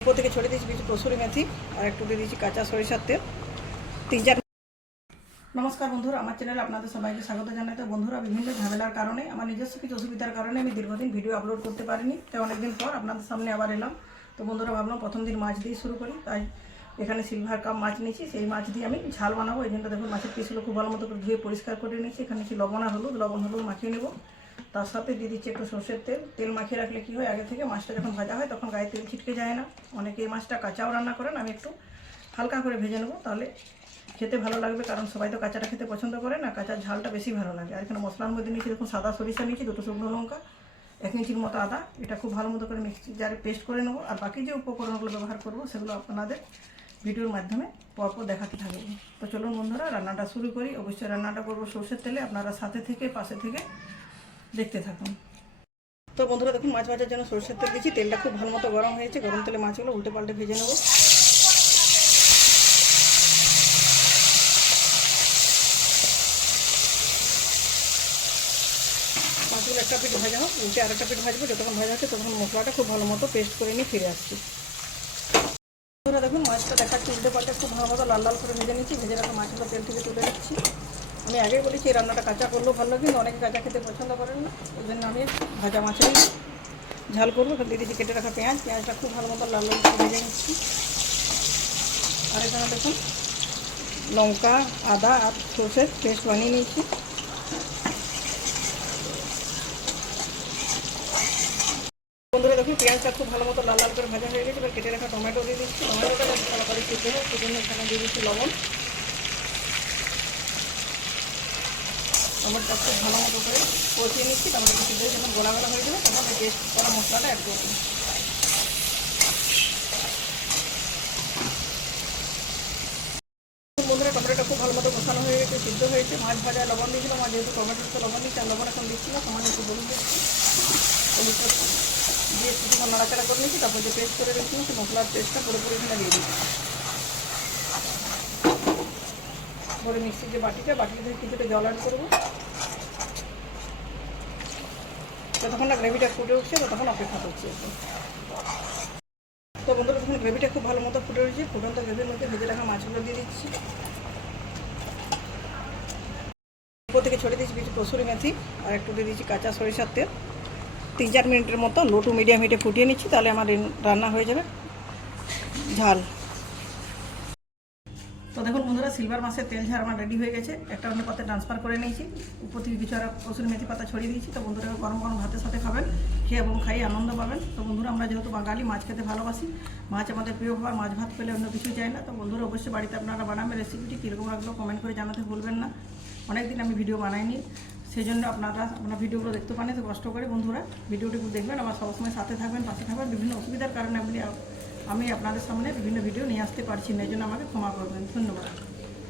উপর থেকে ছড়িয়ে দিয়েছি কিছু কসুরি মেথি আর একটু দিয়ে দিয়েছি কাঁচা সরিষার তেল 3-4। নমস্কার বন্ধুরা, আমার চ্যানেলে আপনাদের সবাইকে স্বাগত জানাই। তো বন্ধুরা, বিভিন্ন ঝামেলার কারণে আমার নিজস্ব কিছু অসুবিধার কারণে আমি দীর্ঘদিন ভিডিও আপলোড করতে পারিনি। তাই অনেকদিন পর আপনাদের সামনে আবার এলাম। তো বন্ধুরা, ভাবলাম প্রথম দিন মাছ দিয়ে শুরু করি। তাই এখানে সিলভার কাপ মাছ নিয়েছি, সেই মাছ দিয়ে আমি ঝাল বানাবো। এই জন্য দেখুন মাছের পিসগুলো খুব ভালো মতো করে ধুয়ে পরিষ্কার করে নিয়েছি। এখানে কি লবণ আর হলুদ মাখিয়ে নেব। তার সাথে দিয়ে দিচ্ছি একটু সর্ষের তেল। তেল মাখিয়ে রাখলে কি হয়, আগে থেকে মাছটা যখন ভাজা হয় তখন গায়ে তেল ছিটকে যায় না। অনেকে এই মাছটা কাঁচাও রান্না করেন, আমি একটু হালকা করে ভেজে নেবো, তাহলে খেতে ভালো লাগবে। কারণ সবাই তো কাঁচাটা খেতে পছন্দ করে না, কাঁচার ঝালটা বেশি ভালো লাগে। আর এখানে মশলার মধ্যে নিয়েছি দেখুন সাদা সরিষা নিয়েছি, 2 শুকনো লঙ্কা, 1 ইঞ্চির মতো আদা। এটা খুব ভালো মতো করে মিক্সি জারে পেস্ট করে নেবো। আর বাকি যে উপকরণগুলো ব্যবহার করবো সেগুলো আপনাদের ভিডিওর মাধ্যমে পরপর দেখাতে থাকবো। তো চলুন বন্ধুরা, রান্নাটা শুরু করি। অবশ্যই রান্নাটা করবো সর্ষের তেলে, আপনারা সাথে থেকে পাশে থেকে দেখতে থাকুন। তো বন্ধুরা দেখুন, মাছ ভাজার জন্য সরষের তেল দিচ্ছি। তেলটা খুব ভালো মতো গরম হয়েছে। গরম তেলে মাছগুলো উল্টে পাল্টে ভেজে নেবো। মাছগুলো একটা পিঠ ভাজা হোক, উল্টে আরেকটা পিঠ ভাজবো। যতক্ষণ ভাজা হচ্ছে তখন মশলাটা খুব ভালো মতো পেস্ট করে নিয়ে ফিরে আসছি। বন্ধুরা দেখুন, মাছটা দেখাচ্ছি উল্টে পাল্টে খুব ভালো মতো লাল লাল করে ভেজে নিচ্ছি। ভেজে রাখা মাছগুলো তেল থেকে তুলে রাখছি। আমি আগেই বলেছি এই রান্নাটা কাঁচা করলেও ভালো লাগে, কিন্তু অনেকে কাঁচা খেতে পছন্দ করেন না। ওই জন্য আমি ভাজা মাছেরই ঝাল করবো। এখানে দিয়ে দিচ্ছি কেটে রাখা পেঁয়াজটা খুব ভালো মতো লাল লাল করে ভেজে নিচ্ছি। আর এখানে দেখুন লঙ্কা, আদা আর সর্ষের পেস্ট বানিয়ে নিয়েছি। বন্ধুরা দেখুন, পেঁয়াজটা খুব ভালো মতো লাল লাল করে ভাজা হয়ে গেছে। এবার কেটে রাখা টমেটো দিয়ে দিচ্ছি। টমেটোটা যাতে তাড়াতাড়ি সিদ্ধ হয় সেজন্য এখানে দিয়ে দিচ্ছি লবণ। টমেটোটা খুব ভালো মতো করে কষিয়ে নিচ্ছি। টমেটো সিদ্ধ হয়ে যখন গোলা গোলা হয়ে যাবে তখন এই পেস্ট করা মশলাটা অ্যাড করে দিই। বন্ধুরা, টমেটোটা খুব ভালো মতো কষানো হয়ে গেছে, সিদ্ধ হয়েছে। মাছ ভাজায় লবণ দিয়েছিলাম, আর যেহেতু টমেটোতে লবণ দিচ্ছি আর লবণ এখন দিচ্ছি না, সামান্য একটু হলুদ দিচ্ছি। হলুদটা দিয়ে কিছুক্ষণ নাড়াচাড়া করে নিচ্ছি। তারপর যে পেস্ট করে রেখেছিলাম সেই মশলার পেস্টটা পুরোপুরি এখানে দিয়ে দিচ্ছি। পরে মিক্সির যে বাটিতে কিছুটা জল অ্যাড করবো। যতক্ষণ না গ্রেভিটা ফুটে উঠছে ততক্ষণ অপেক্ষা করছি। তো বন্ধুরা তখন গ্রেভিটা খুব ভালো মতো ফুটে উঠছে। ফুটন্ত গ্রেভির মধ্যে ভেজে রাখা মাছগুলো দিয়ে দিচ্ছি। উপর থেকে ছড়িয়ে দিচ্ছি কিছু কসুরি মেথি আর একটু দিয়ে দিচ্ছি কাঁচা সরিষার তেল। 3-4 মিনিটের মতো লো টু মিডিয়াম হিটে ফুটিয়ে নিচ্ছি, তাহলে আমার রান্না হয়ে যাবে ঝাল। তো দেখুন বন্ধুরা, সিলভার মাছের তেল ঝাল আমার রেডি হয়ে গেছে। একটা অন্য পাত্রে ট্রান্সফার করে নিয়েছি। উপর থেকে কিছু আর কসুরি মেথি পাতা ছড়িয়ে দিয়েছি। তো বন্ধুরা গরম গরম ভাতের সাথে খাবেন, খেয়ে এবং খাই আনন্দ পাবেন। তো বন্ধুরা, আমরা যেহেতু বাঙালি মাছ খেতে ভালোবাসি, মাছ আমাদের প্রিয় খাবার। মাছ ভাত পেলে অন্য কিছু চাই না। তো বন্ধুরা অবশ্যই বাড়িতে আপনারা বানাবেন। রেসিপিটি কীরকম লাগলো কমেন্ট করে জানাতে ভুলবেন না। অনেকদিন আমি ভিডিও বানাইনি, সেই জন্য আপনারা ভিডিওগুলো দেখতে পান, তো কষ্ট করে বন্ধুরা ভিডিওটি দেখবেন। আমার সবসময় সাথে থাকবেন, পাশে থাকবেন। বিভিন্ন অসুবিধার কারণে আমি আপনাদের সামনে বিভিন্ন ভিডিও নিয়ে আসতে পারছি না, এই জন্য আমাকে ক্ষমা করবেন। ধন্যবাদ।